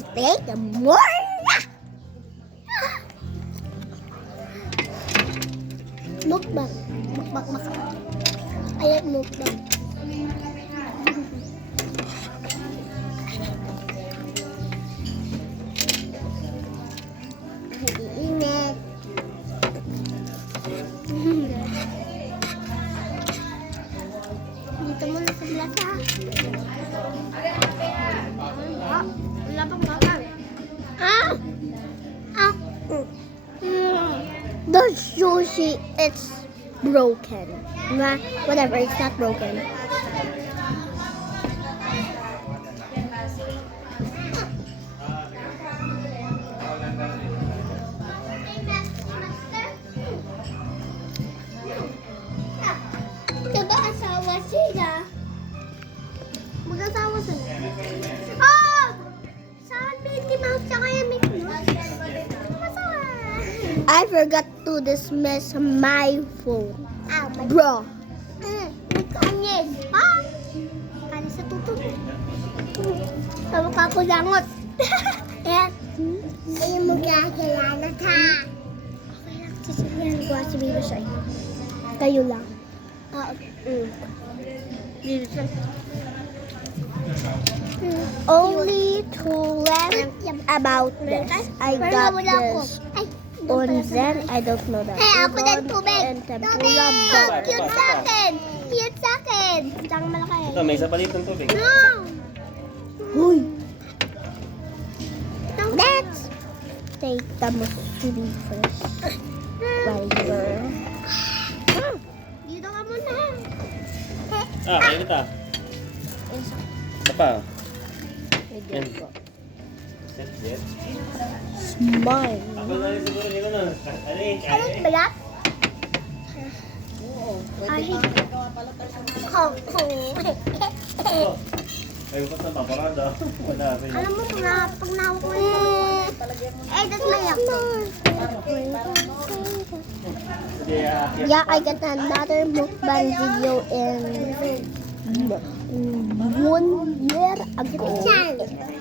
steak more. Mukbang. Mukbang. Ayan, mukbang. Init. Dito mo na sa blata. Wala pang bakal. The sushi, it's broken. Whatever, it's not broken. Diba asawa sila? Mag-asawa sila. Oh! Saan Mickey Mouse tsaka yung Mickey Mouse? I forgot to dismiss my phone. Bro. Kanis. Ha? Kanis sa tuto. Sabi ka ko langot. Ayaw mo kakalanat ha. Okay lang. Sasabihan ko si Baby Shy. Kayo lang. Only to learn about this. I got this. Onzen, I don't know that. Hey, ako din tubig. Tubig! Cute sa akin! Cute sa akin! Siyang malaki. Ito, may isa palit ng tubig. No! Huy! Let's take the musubi first. Right here. Dito ka muna. Kayo kita. Isa pa. Bigyan ko. Yes. Smile. Ako na rin siguro, hindi ko na. Ano balat? Ay, Ayun pa sa paparada. Wala rin. alam mo, pag nakuha ko that's my account. Yeah, I got another mukbang video in 1 year ago.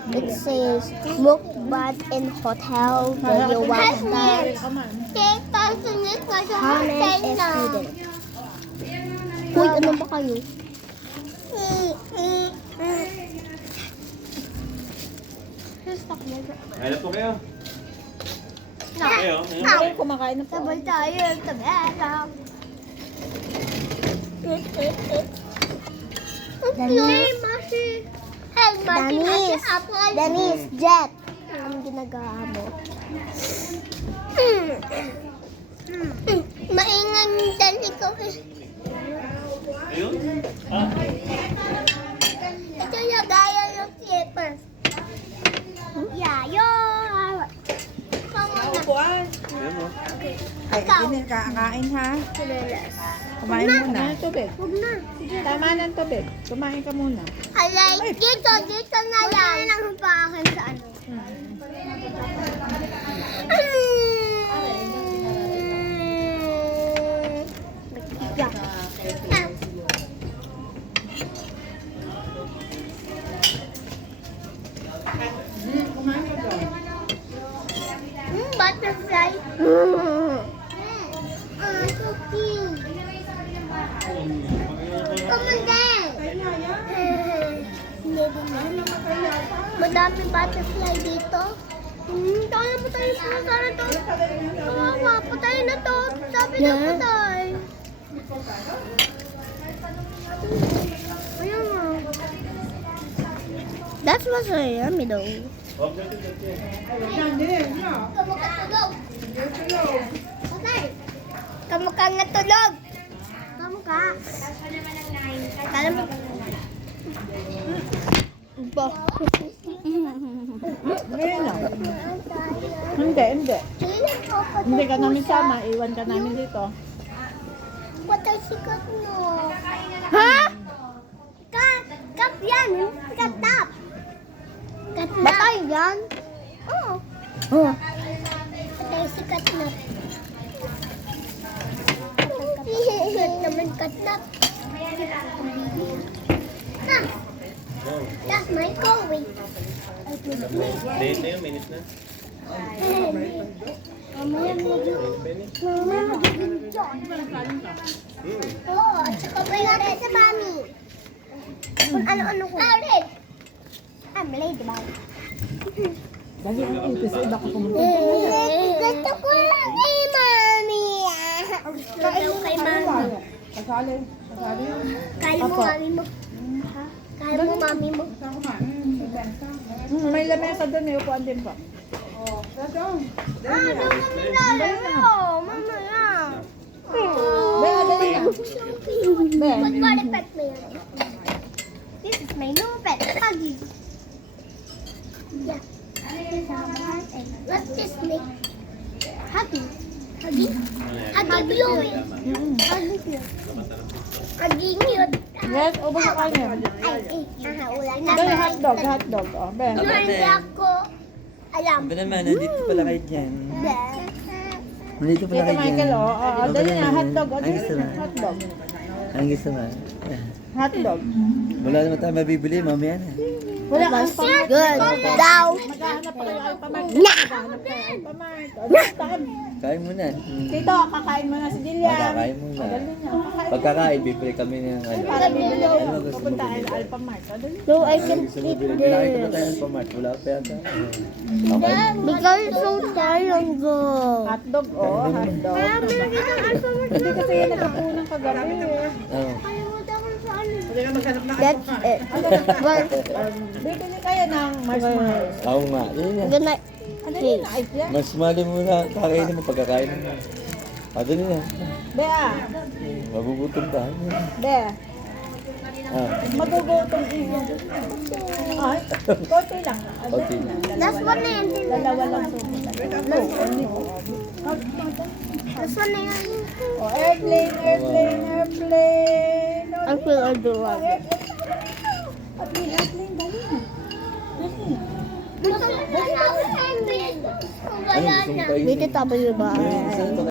It says mukbang in hotel. Will you watch that? Comment if you did. Uy, ano ba kayo? Kaya po kayo. No. Kayo. Ay, kumakain na po. Sabay tayo, tabela. Denise, Jet. Ang ginagawa mo. Maingan din ikaw eh. Ayun? Ito yung gaya yung slippers. Yeah, yun. Upuan. Ayun mo. Ay, Ikaw. hindi kakain ha. Sinelas. Kumain muna. Tubig. Huwag na. Tama ng tubig. Kumain ka muna. Alay, dito na lang. Huwag na lang pa akin sa ano. Yeah. Kumain ka doon. Butterfly. So cute. Come on then. Madami butterfly dito. Kaya patay na sana to. Kawawa, patay na to. Sabi na patay. Ayun nga. That was yummy though. Kamu katulog. Okay. Kamu ka natulog. Kamu ka. Kala mo. Ba. Ngayon na. Hindi. Hindi ka namin sama. Iwan ka namin dito. Patay sikat mo. Ha? Kap yan. Katap. Batay yan? Oo. Oh. Patay si Katnap. Kat naman Katnap. Ah! That's my going. Late na yun, minute na. Mamaya medyo. Mama, oo, at saka may natin sa mami. Kung ano-ano ko. Alright. Malay, diba? Dali ang ipis, iba ka pumunta. Gusto ko lang kay mami. Gusto ko kay mami. Kasali. Kasali yun. Kaya mo mami mo. Kaya mo mami mo. May lamesa doon, may upuan din pa. Doon kami lalo. Mamaya. Bea, dali na. Bea. What body pet mo yan? This is my new pet, Huggy. Yeah. What's this name? Huggy. Huggy? Huggy blue. Huggy blue. Huggy cute. Yes, ubos na kayo. Ay, ulan na. Dali, hotdog, hotdog. Oh, Bea. Hindi ako. Alam. Ba naman, nandito pala kayo dyan. Nandito pala Dito, kayo dyan. Michael, oh. Oh, dali na, hotdog. Oh, Ang dali gusto na, mo? hotdog. Ang gusto mo? Hotdog. Wala naman tayo mabibili, mamaya na. Wala kang pamart. Good. Daw. Maghahanap pa kayo alpamart. Maghahanap kayo alpamart. O, dastan. Kain mo na. Tito, kakain mo na si Jillian. Kakain mo na. Dali na, kakain. Pagkakain, bibili kami ng ano. Para bibili Ano kayo. gusto mo Pupunta bilhin? kayo alpamart. O, dali. No, I can Gusto mo bilhin? Pinakita ba tayo ng pamart? Wala pa yata. Okay. Because it's so tired, go. Hotdog, oh, hotdog. Hindi kasi yan nagkapunang kagabi. Oh. That's it. Bibili kayo ng marshmallows. Oo nga. Yun yan. Good night. Ano yun? Ice yan? Mas mali mo na. Kakainin mo pagkakain mo. Dali na. Bea, Magugutom ka. Bea. Ah. Magugutom iyo. Ay, konti lang. Okay. That's one na yun. Dalawa lang subo. That's one na yun. Oh, airplane, airplane, airplane. I feel I do one. Airplane, airplane, dali na. Dali na. Gusto ko na. Ano gusto mo kainin? BTW ba? Saan